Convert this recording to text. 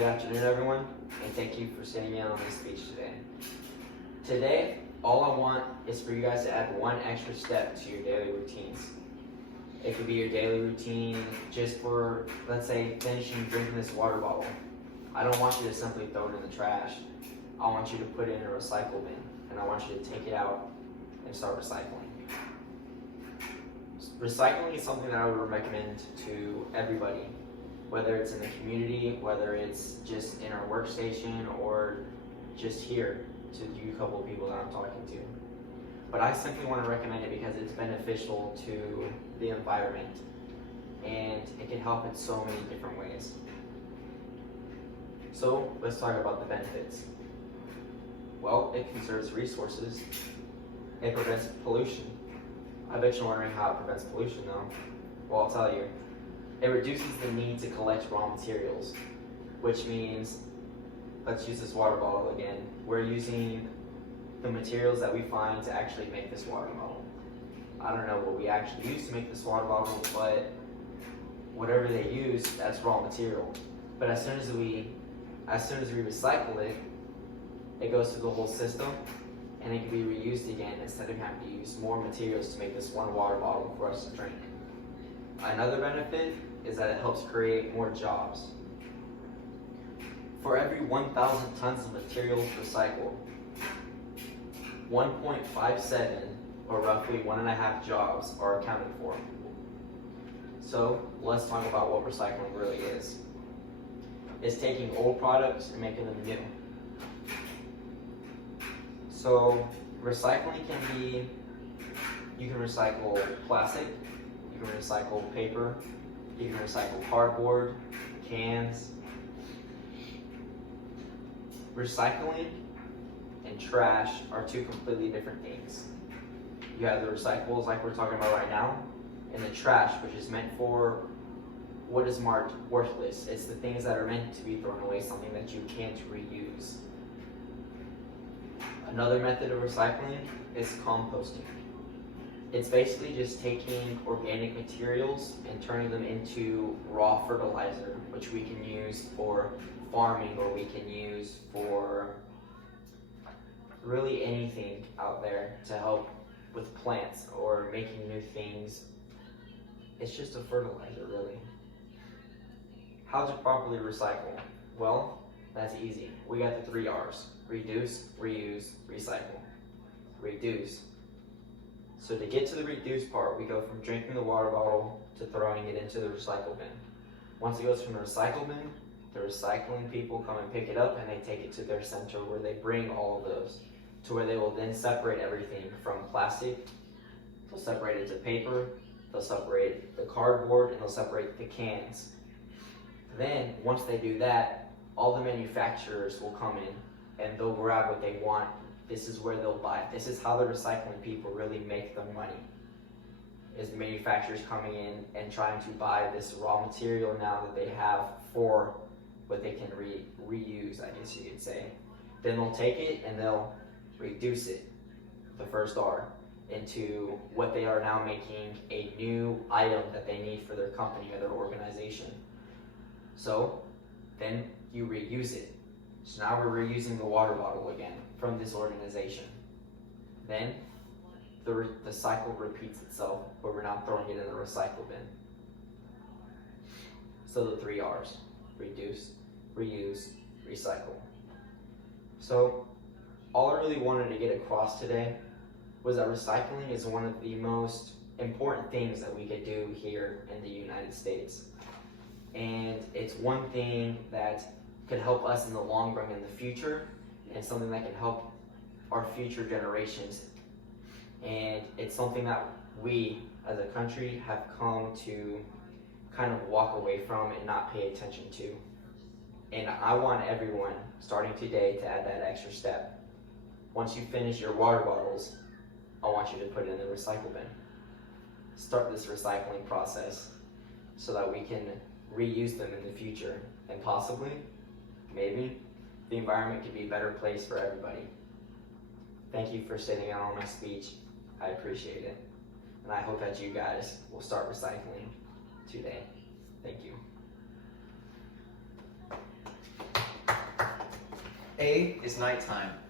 Good afternoon, everyone, and thank you for sitting in on this speech today. Today, all I want is for you guys to add one extra step to your daily routines. It could be your daily routine just for, let's say, finishing drinking this water bottle. I don't want you to simply throw it in the trash. I want you to put it in a recycle bin, and I want you to take it out and start recycling. Recycling is something that I would recommend to everybody, whether it's in the community, whether it's just in our workstation, or just here to you couple of people that I'm talking to. But I simply want to recommend it because it's beneficial to the environment, and it can help in so many different ways. So let's talk about the benefits. Well, it conserves resources. It prevents pollution. I bet you're wondering how it prevents pollution though. Well, I'll tell you. It reduces the need to collect raw materials, which means, let's use this water bottle again. We're using the materials that we find to actually make this water bottle. I don't know what we actually use to make this water bottle, but whatever they use, that's raw material. But as soon as we recycle it, it goes through the whole system, and it can be reused again instead of having to use more materials to make this one water bottle for us to drink. Another benefit is that it helps create more jobs. For every 1,000 tons of materials recycled, 1.57, or roughly 1.5 jobs, are accounted for. So let's talk about what recycling really is. It's taking old products and making them new. So recycling can be, you can recycle plastic, you can recycle paper, you can recycle cardboard, cans. Recycling and trash are two completely different things. You have the recyclables like we're talking about right now, and the trash, which is meant for what is marked worthless. It's the things that are meant to be thrown away, something that you can't reuse. Another method of recycling is composting. It's basically just taking organic materials and turning them into raw fertilizer, which we can use for farming, or we can use for really anything out there to help with plants or making new things. It's just a fertilizer, really. How to properly recycle? Well, that's easy. We got the 3 R's: reduce, reuse, recycle. Reduce. So to get to the reduce part, we go from drinking the water bottle to throwing it into the recycle bin. Once it goes from the recycle bin, the recycling people come and pick it up and they take it to their center where they bring all of those, to where they will then separate everything from plastic. They'll separate it to paper, they'll separate the cardboard, and they'll separate the cans. Then, once they do that, all the manufacturers will come in and they'll grab what they want. This is where they'll buy it. This is how the recycling people really make their money, is the manufacturers coming in and trying to buy this raw material now that they have for what they can reuse, I guess you could say. Then they'll take it and they'll reduce it, the first R, into what they are now making a new item that they need for their company or their organization. So then you reuse it. So now we're reusing the water bottle again from this organization. Then the cycle repeats itself, but we're now throwing it in the recycle bin. So the 3 R's: reduce, reuse, recycle. So all I really wanted to get across today was that recycling is one of the most important things that we could do here in the United States. And it's one thing that could help us in the long run in the future, and something that can help our future generations. And it's something that we as a country have come to kind of walk away from and not pay attention to. And I want everyone, starting today, to add that extra step. Once you finish your water bottles, I want you to put it in the recycle bin. Start this recycling process so that we can reuse them in the future, and possibly, maybe, the environment could be a better place for everybody. Thank you for sitting in on my speech. I appreciate it. And I hope that you guys will start recycling today. Thank you. A is nighttime.